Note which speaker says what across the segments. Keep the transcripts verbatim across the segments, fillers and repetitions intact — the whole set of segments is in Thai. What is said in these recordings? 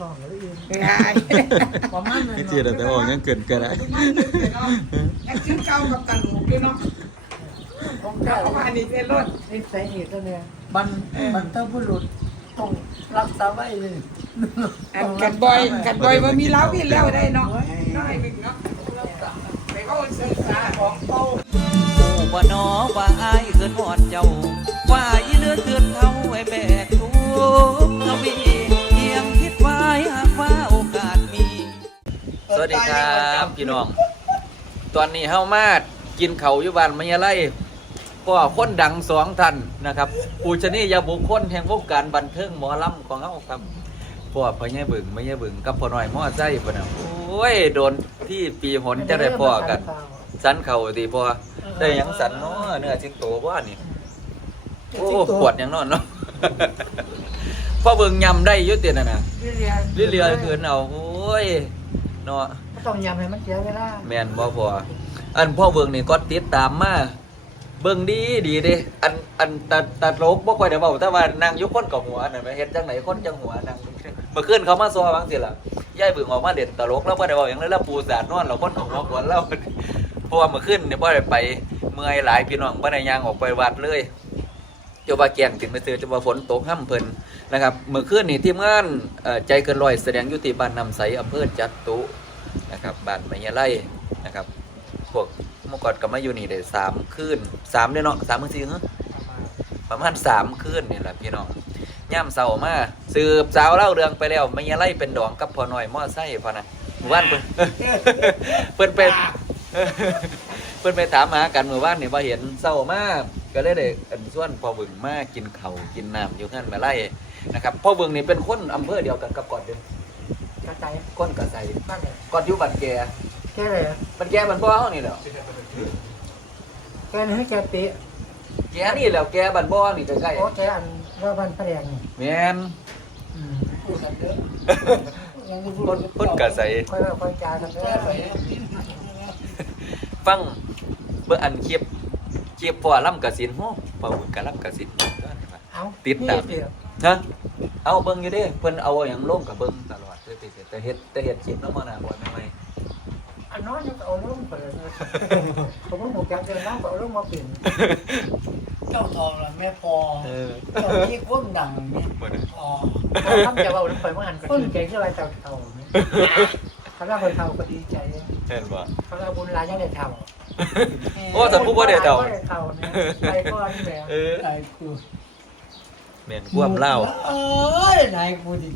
Speaker 1: ท้องแล้วอื่น
Speaker 2: ง่ายประมาณนั้น
Speaker 3: ที่จีนแต่ว่ายังเกินกันได้
Speaker 2: ยังขึ้นเก่ากับตลกอยู่เนาะ
Speaker 1: ของ
Speaker 2: เก่า
Speaker 1: เจ้า
Speaker 2: ว่านี่เป็นรถ
Speaker 1: ไอ้สาเหตุเนี่ยมันมันต้องผู้หลุดต้องรักษาไว้เลย
Speaker 2: อันกันบอยกันบอยว่ามีเล้าพี่แล้วได้เนาะน้อยหนึ่งเนาะไปก็ศึกษาของโต
Speaker 4: ว่าน้อว่าอายเกินหอดเจ้าว่าอีเลือเตือนเท่าไอ้แบกทุกทวีเพียงคิดไว้หากว่าโอกาสมี สวัสดีครับพี่น้องตอนนี้เฮามากินเขาอยู่บ้านมะยะไลก็คนดังสองท่านนะครับปูชนียบุคคลแห่งวงการบันเทิงหมอลำของเฮาครับพ่อพ่อใหญ่บึงมะยะบึงกับพ่อน้อยมอไซค์พ่นน่ะโอ้ยโดนที่ปีหนจะได้พ่อกันสันเข่าดีพ่อได้หยังสันเนาะเนื้อสิงโตว่านี่โอ้ปวดหยังนอนเนาะพ่อเบิ่งยำได้ยุติน่ะนะ
Speaker 1: เรียน
Speaker 4: เรือๆคืนเอาโอ้ยเนาะ
Speaker 1: ก็ต้องยำให้มันเสียเวลา
Speaker 4: แม่นบ่พออันพ่อเบิ่งนี่ก็ติดตามมาเบิ่งดีดีเด้อันอันตัดตัดโลกบ่ค่อยได้เว้าแต่ว่านั่งอยู่คนกับหัวนั่นแม่เฮ็ดจังไหนคนจังหัวนั่งเมื่อคืนเขามาซอบางสิล่ะยายเบิ่งออกมาเด่นตลกแล้วบ่ได้เว้าหยังเลยแล้วปูสาดนอนเราคนของหัวขวนเราเพราะว่าเมื่อคืนนี่บ่ได้ไปเมื่อยหลายพี่น้องบ่ได้ย่างออกไปวัดเลยเจ้าว่าแกงถึงไปซื้อจะว่าฝนตกห้ำเพิ่นนะครับเมื่อคืนนี่ทีมงานเอ่อใจเกินร้อยแสดงอยู่ที่บ้านนำใสอำเภอจัตุนะครับบ้านมะยะไลนะครับพวกเมื่อก่อนก็มาอยู่นี่ได้สามคืนสามเด้อเนาะสามมื้อสี่ฮะประมาณสามคืนนี่แหละพี่น้องย่ำเสามาสืบสาวเล่าเรื่องไปแล้วมะยะไลเป็นดองกับพ่อน้อยมอไซค์พ่อนะหมู่บ้านเพิ่น เพิ่นเป็น เพิ่นไปถามหากันเมื่อวานนี่ว่าเห็นเศร้ามากก็เลยได้อันส่วนพ่อบึงมากินข้าวกินน้ำอยู่นั่นมาไล่นะครับพ่อบึงนี่เป็นคนอำเภอเดียวกันกับกอดเดิม
Speaker 1: กระจาย
Speaker 4: คนกระใส
Speaker 1: บ้านเลย
Speaker 4: กอดอยู่บันแก
Speaker 1: แค่เลย
Speaker 4: บันแกบันพ่อเฮานี่แหละ
Speaker 1: แค่ให้แกเป๊ะ
Speaker 4: แกนี่แหล้วแกบันบ่นี่ใกล้
Speaker 1: โอ้แกอันว่าบ้านพระแดง
Speaker 4: ๆแม่น
Speaker 1: พูดกันเด้อ
Speaker 4: คนคนกระใส
Speaker 1: ค่อยว่าค่อยจากันเด้อ
Speaker 4: ฟังเบิ่งอันคลิปคลิปพ่อล่ำกสินโหพ่อบึงกะล่ำกสิน
Speaker 1: เอา
Speaker 4: ติดตาม
Speaker 1: นี่เยว
Speaker 4: ฮะเอาเบิ่งอยู่เด้เพิ่นเอาหยังลงกับเบิ่งตลอดเลยไปเฮ็ดแต่เฮ็ดแต่เฮ็ดคลิปนำมาน่ะบ่แม่นไหม
Speaker 1: อันน้อยยังเอาลงไปเลยผมว่าหมูแกงเจอน้ำก็เอาลงมาเปลี่ยนเจ้าทองละแม่พอ
Speaker 4: เออ
Speaker 1: เจ้าที่ก้นดังนี่
Speaker 4: บ่ได้
Speaker 1: พอทำจะเอาลงไปเมื่อหันก้นแกงที่ไรเจ้าเท่าเขาเล่าคนเท่าก็ดีใจ
Speaker 4: เห็นบ่
Speaker 1: เขาเล่าบุญรายยังได้เท่า
Speaker 4: โอ้แต่ผู้บ่ได้เท่า
Speaker 1: ได้เท่าเนี่ยใจก็นี่แหละ
Speaker 4: เออ
Speaker 1: ใจกู
Speaker 4: แม่นความเล่า
Speaker 1: เอ้ยนายกูดิ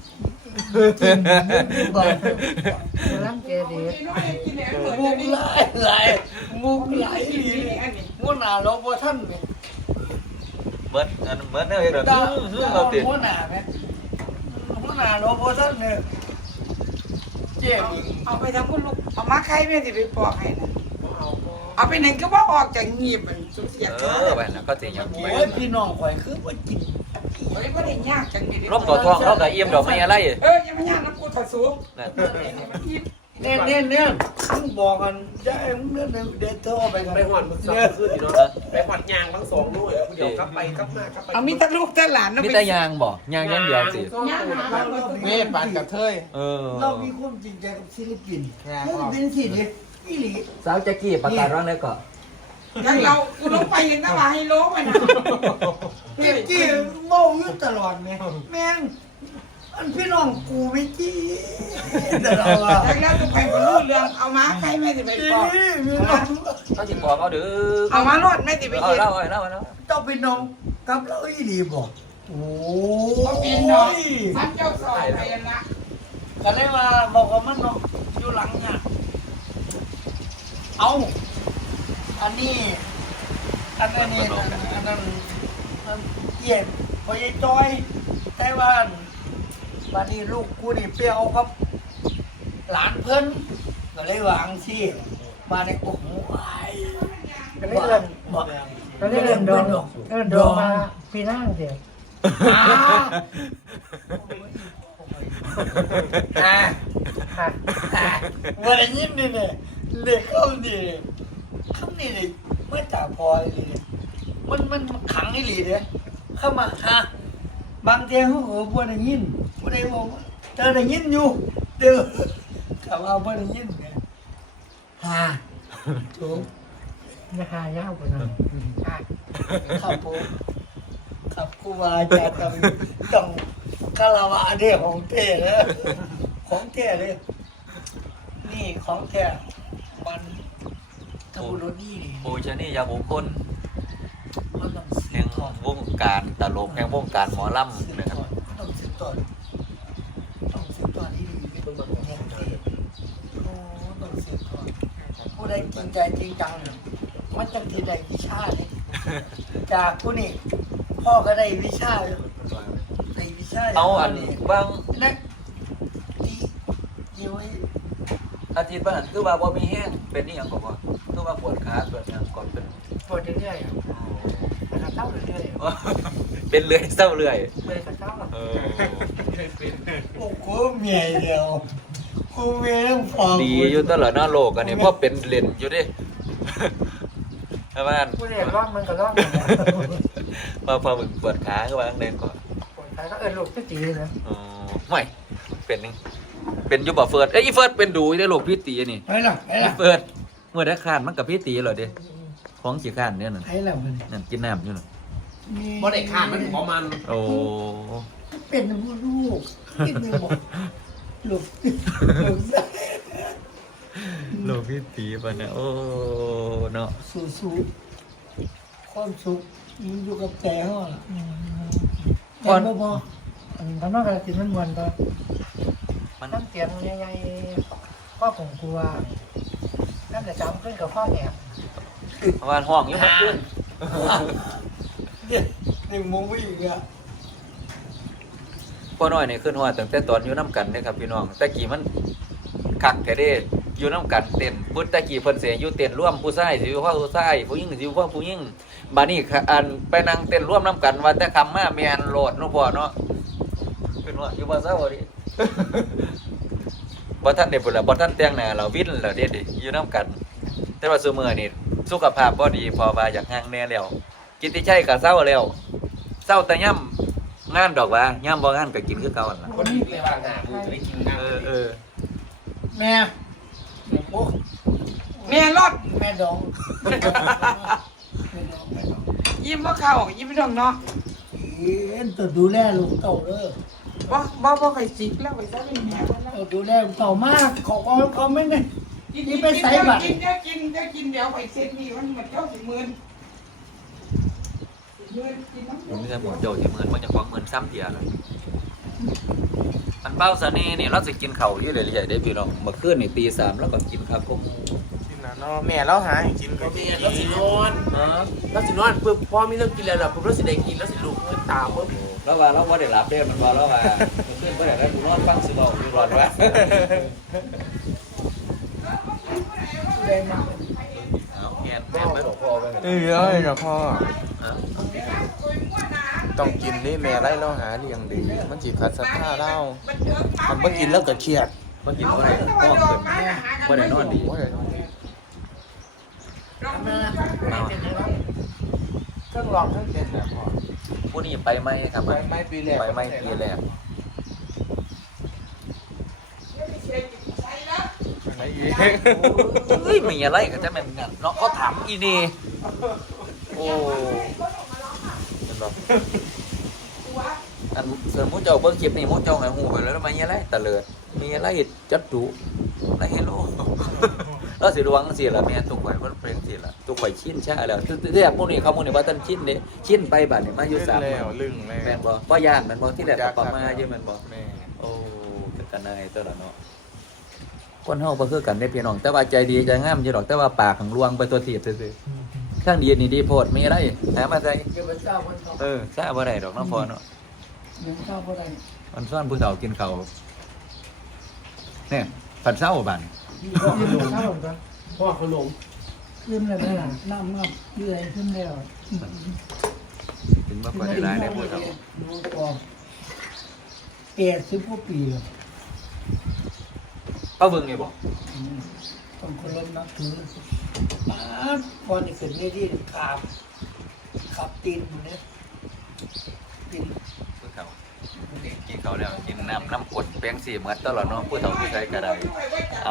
Speaker 1: บอกร่างเจดีมุกไหลไหลมุกไหลดีมุกหนาเราบ่ท่านไหม
Speaker 4: เบิดอันเบิดแนวเฮ็ดดอก
Speaker 1: ดา
Speaker 4: อื้อเราติ
Speaker 1: มุกหนาไหมมุกหนาเราบ่ท่านเนี่ยเจ็บ
Speaker 2: เอาไปทำคุณลูกเอามาใครแม่สิไปปอกให้นะเอาไปไหนก็บ่ออกจากงีบมันสุดเสีย
Speaker 4: เอ
Speaker 2: เกิ
Speaker 4: อน ไปแล้วก็สิหยัง
Speaker 1: โอ้
Speaker 4: ไป
Speaker 1: ยพี่น้องข่อยคือว่ากิน
Speaker 2: เฮ้ยบ่ได้ยากจังนี่
Speaker 4: ร่มก่อทองเราก็เอี่ยมดอกไม้อะไร
Speaker 2: เออยังไม่ยากน้ำกูถอดสูง
Speaker 4: นั่น
Speaker 1: เนี่ยเนี่ยเนี่ยมึงบอกกันจะไอ้มึงเนี่ยเดินเท่าไปกัน
Speaker 5: ไปหอดมึกซับขึ้นอีกเนาะไปหอดยางทั้งสองด้วยเดี๋ยวกลับไปกลับมากลับไป
Speaker 2: เอามีแต่ลูกแต่หลานนะ
Speaker 4: มีแต่ยางบ่ยางอย่างเดียวสิ
Speaker 5: เม่ปานกับเทย
Speaker 4: เออ
Speaker 1: เรามีความจริงใจกับศิลปินศิลปินสิเนี่ยอีหลี
Speaker 4: สาวแจ็กกี้ประกาศร้องได้ก่อน
Speaker 2: ยังเรากูลงไปยังตะวันให้โลไปนะ
Speaker 1: เก็บจี้เมาอยู่ตลอดแม่แม่งอันพี่น้องกูไม่จี้แต่เราอะ
Speaker 2: ยังแล้วจะไปบ่รู้เรื่องเอามาใครแม่สิไปปอก
Speaker 1: นี่มีน้อง
Speaker 4: เขาสิบอกเอาเด้อ
Speaker 2: เอามารอดแม่สิไป
Speaker 4: เอา
Speaker 2: เฮ็ด
Speaker 4: เล่าเอาเล่าเอาเล่า
Speaker 1: ต้องเป็นน้องกับเราอีหลีบอกโอ้
Speaker 2: บ่เป็นดอกท่านเจ้าสอนไปละ
Speaker 1: ก็เลยว่าบอกว่ามันเนาะอยู่หลังอ่ะเอาอันนี้อันนี้อันนั้นเกียรติพอยายจอยแต่ว่าวันนี้ลูกกูนี่เปรี้ยวครับหลานเพิ่นก็เลยวางที่มาในกลุ่มก็เลยเริ่มบอกก็เลยเริ่มโดนเริ่มโดนมาพี่นั่งเดียวอ่าวันนี้นี่เนี่ยเด็กเขาดีคำนี้เลยเมื่อจ่าพอเลยมันมันขังไอ้หลีเนี่ยเข้ามาฮะบางทีเขาเออบัวได้ยินบัวได้บอกเจอได้ยินอยู่เด้อถ้าว่าบ่ได้ยินเนี่ยฮาถูกนะฮายาวกว่านั้นฮาครับผมครับครูบาอาจารย์ต้องต้องคารวะเด้อของแท้เด้อของแท้เลยนี่ของแท้มันถ้าบุรุษนี่นี่
Speaker 4: ปูชนียบุคคล
Speaker 1: มันต้อง
Speaker 4: แห่งวงการตลกแห่งวงการหมอลำนะครับ
Speaker 1: ต้องสืบต่อต้องสืบต่อที่ดีเป็นแบบแห่งที่โอ้ต้องสืบต่อผู้ใดจริงใจจริงจังเนี่ยมันจะทีใดวิชาเนี่ยจากผู้นี่พ่อก็ได้วิชาได้วิชา
Speaker 4: เอาอัน
Speaker 1: นี้
Speaker 4: บาง
Speaker 1: นะดีดีไว้
Speaker 4: อาทิตย์บางอันคือว่าบ่มีแห้งเป็นนี่ยังก็บ่คือว่าปวดขาปวดหยังก่อนเป็น
Speaker 1: ปวดเรื่อยๆอ่ะนะครับเท่าเรื่อย
Speaker 4: เป็นเลื่อยเศร้าเลื่อย
Speaker 1: ๆเลยกับเท่า
Speaker 4: เออ
Speaker 1: โอ้โหเมียเดียวกูเมียต้องฟอง
Speaker 4: ดีอยู่ตลอดหน้าโลกอันนี้เพราะเป็นเล่นอยู่ดิ ชาวบ้าน
Speaker 1: กูเรียกร้องมันก็ร้องอย่างเงี้ย
Speaker 4: พอพอมึงปวดขาคือว่าเล่นก่อน
Speaker 1: ปวดขาก็เออลูกก็จีเลยนะ
Speaker 4: อ๋อไม่เป็นนี่เป็นอยู่บ่เฟิร์ดเอ้ยอีเฟิร์ดเป็นดูอยู่ได้โลกพี่ตีนี่
Speaker 1: ไอ้ล่ะไอ้
Speaker 4: อี
Speaker 1: ล่ะ
Speaker 4: เฟิร์ดเมื่อได้คานมันกับพี่ตีเหรอเด้ของขี้คานเนี่ยน่ะ
Speaker 1: ไอ้ล่ะมัน
Speaker 4: นั่นกินน้ำอยู่น่ะ
Speaker 5: บ่ได้ขาดมันถึงประมาณ
Speaker 4: โอ้
Speaker 1: เป็นผู้ลูกกินหนึ่งบอกลูกลูก
Speaker 4: โลกพี่ตีปะเนี่ยโอ้เนาะ
Speaker 1: สู้สู้ความสุขมันอยู่กับใจเขาล่ะก่อนบ่พอทำนอกการกินมันมวนก็
Speaker 4: มัน
Speaker 1: น้ำเสียงใหญ่ๆก็ของกลัวนั่นจะจำขึ้นกับพ่อแอบ
Speaker 4: ประมาณห้องอยู่มันขึ้น
Speaker 1: เนี่ยหนึ่งโมงวิ่งอ่ะ
Speaker 4: พ่อน้อยนี่ขึ้นหัวตั้งแต่ตอนอยู่น้ำกันเนี่ยครับพี่น้องแต่กี้มันคักแท้เด้อยู่น้ำกันเต้นพุทธตะกี้เพิ่นเสียอยู่เต้นร่วมผู้ชายสิอยู่พ่อผู้ชายผู้หญิงสิอยู่พ่อผู้หญิงบัดนี้ค่ะอันไปนั่งเต้นร่วมน้ำกันว่าแต่คำมาแม่นโลดเนาะพ่อเนาะขึ้นหัวอยู่บ่เซาดิ บ่ทันได้พุ่นล่ะบ่ทันแต่งหน้าเราวินแล้วเด้ดิอยู่น้ำกัน แต่ว่าซุมื้อนี่สุขภาพบ่ดีเพอว่าอยากห่างแน่แล้วกิตติชัยก็เศร้าแล้วเศร้าแต่ย่ำงานดอกว่าย่ำบ่งานก็กินคือเก่าหั่นล่ะ
Speaker 5: คนนี้เลยว่าหากูจะได้กินน้ำ
Speaker 4: เออเออ
Speaker 1: แม่โอ้
Speaker 2: แม่รอด
Speaker 1: แม่ดองแม่ดองแม่ดอง
Speaker 2: ยิ้มบ่เข้ายิ้มไม่ต้องเนาะ
Speaker 1: เอ็นตัวดูแลลูกเต่าเด้อ
Speaker 2: บ่บ่บ่เคยจิกแล้วไปซะเป็นแม่แล้ว
Speaker 1: เออดูแลลูกเต่ามากเขาเขาเขาไม่ได้
Speaker 2: กิน
Speaker 1: นี่
Speaker 2: กิน
Speaker 1: ไปใส่บัตร
Speaker 2: กินจะกินจะกินเดี๋ยวไปเซ็ตนี่มันมันเจ้าสิหมื่นหมื่นกินน้ำ
Speaker 4: ผมมีแต่หมวดโจที่เหมือนมันจะควงเหมือนซ้ำเดียวเลยอันเป้าสนีนี่เราสิกินเข่าวที่เรื่อยๆได้พี่น้องเมื่อคืนนี่ตีสามแล้วก็กินข้าวกุ้ง
Speaker 3: กินนะเนาะแม่เราหาให้กินก็
Speaker 5: ก็
Speaker 3: ดี
Speaker 5: มีแล้วสินอน
Speaker 4: ฮะ
Speaker 5: แล้วสินอนปุ๊บพอมีเรื่องกินแล้วนะปุ๊บแล้วสิได้กินแล้วสิลูกมือตาปุ๊บ
Speaker 4: แล้วว่าเราว่าได้รับเด้มันว่าแล้วว่าเมื่อคืนว่าได้รับกูนอนฟังสิบอกอยู่รอดว่า
Speaker 1: เลยมา
Speaker 4: เอาแกนแม่ไม่บอกพ่อไป
Speaker 3: เอ้ยเอ้ยนะพ่อ
Speaker 4: ฮะ
Speaker 3: ต้องกินนี่แม่ไล่เราหาเลี้ยงดีมันสิขัดศรัทธาเรามันบ่กินแล้วก็เครียด
Speaker 4: มากินอะไรพ่อเกิดว่าได้นอนดี
Speaker 3: โอ้ย
Speaker 1: แม่ไม่เป็นไรครับเครื่องรองเครื่องเต้นนะพ่อ
Speaker 4: ผู้นี้ไปไหมครับ
Speaker 3: ไปไม่ปีแรก
Speaker 4: ไปไหมปีแรก
Speaker 3: อะไรอีก
Speaker 4: เฮ้ยมีอะไรก็จะเป็นงั้นเนาะเขาถามอีนี่โอ้เห็นบ่อันเสริมมุ้เจ้าเบิ้งคลิปนี่มุ้เจ้าไงหูไปแล้วแล้วมีอะไรตะเลิดมีอะไรจัดจุอะไรให้โลก แล้วสิระวังสิล่ะแม่ตุกไข่มันเพลงสิล่ะตุกไข่ชิ้นใช่แล้วที่แรกพวกนี้เขาพวกนี้ว่าท่านชิ้นเด้ชิ้นไปบัดนี่มาอยู่สาม
Speaker 3: แล้วลึงแล้
Speaker 4: แม่
Speaker 3: วน
Speaker 4: บ่บ่ย่านแม่นบ่ที่แรกก็ประมาเยอะแม่นบ่
Speaker 3: แม่
Speaker 4: โอ้เป็นกันนายตัวละเนาะคนเฮาบ่คือกันได้พี่น้องแต่ว่าใจดีใจงามอยู่ดอกแต่ว่าปากของลวงไปตัวถีบซื่อๆข้างดีนี่ดีโพดมีอะไรหามาใส่
Speaker 1: เดี๋ยวมันเจ้าคนเขา
Speaker 4: เออซะบ่ได้ดอกเนาะพอเนาะ
Speaker 1: เดี๋ยวเจ้าคนใด
Speaker 4: มันซ่อนผู้เฒ่ากินข้าวเนี่ยผัดเช้าบัด
Speaker 1: ยืมข้าวผมก่อน
Speaker 5: พ่อขนม
Speaker 1: ขึ้นเลยนะน้ำน้ำเยื่อขึ้นแล้ว
Speaker 4: ถึงบ่ค่อยได้หลายได้ผู้เฒ่า
Speaker 1: ดูก่อนแปดสิบกว่าปีแล้ว
Speaker 4: ป้าเบิ่งนี่บ่
Speaker 1: อืมต้องเคารพนับถือมาพอนี่ขึ้นนี่ที่ขาบขับตีนอยู่เนี่ยตีน
Speaker 4: ผู้เฒ่า
Speaker 1: โอ้
Speaker 4: กินเขาวแล้วกินน้ำน้ำกรดแป้งสีเหมือนตลอดเนาะผู้เฒ่าผู้ชายก็ได้เอา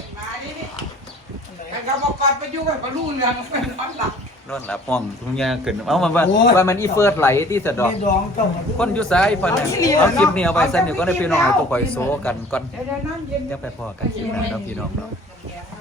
Speaker 2: แต่เขาบอกก่อนไปอยู่กับปลาลูเรืองเป็นนอนหลับ
Speaker 4: นอนหลับห้องทุกอย่างขึ้นเอามาว่าว่ามันอีเฟิร์ดไหลที่สะดอก
Speaker 1: นี่ดองเจ้ามา
Speaker 4: คนอยู่ซ้ายพันเนี่ยเอาคลิปนี้เอาไปสั้นเดี๋ยวก็ได้พี่น้องให้ตัวคอยโซกันก่อน
Speaker 2: เดี๋ยวน้ำเย็น
Speaker 4: เดี๋ยวไปพอกันคลิปหน้าเนาะพี่น้องเนาะ
Speaker 2: แ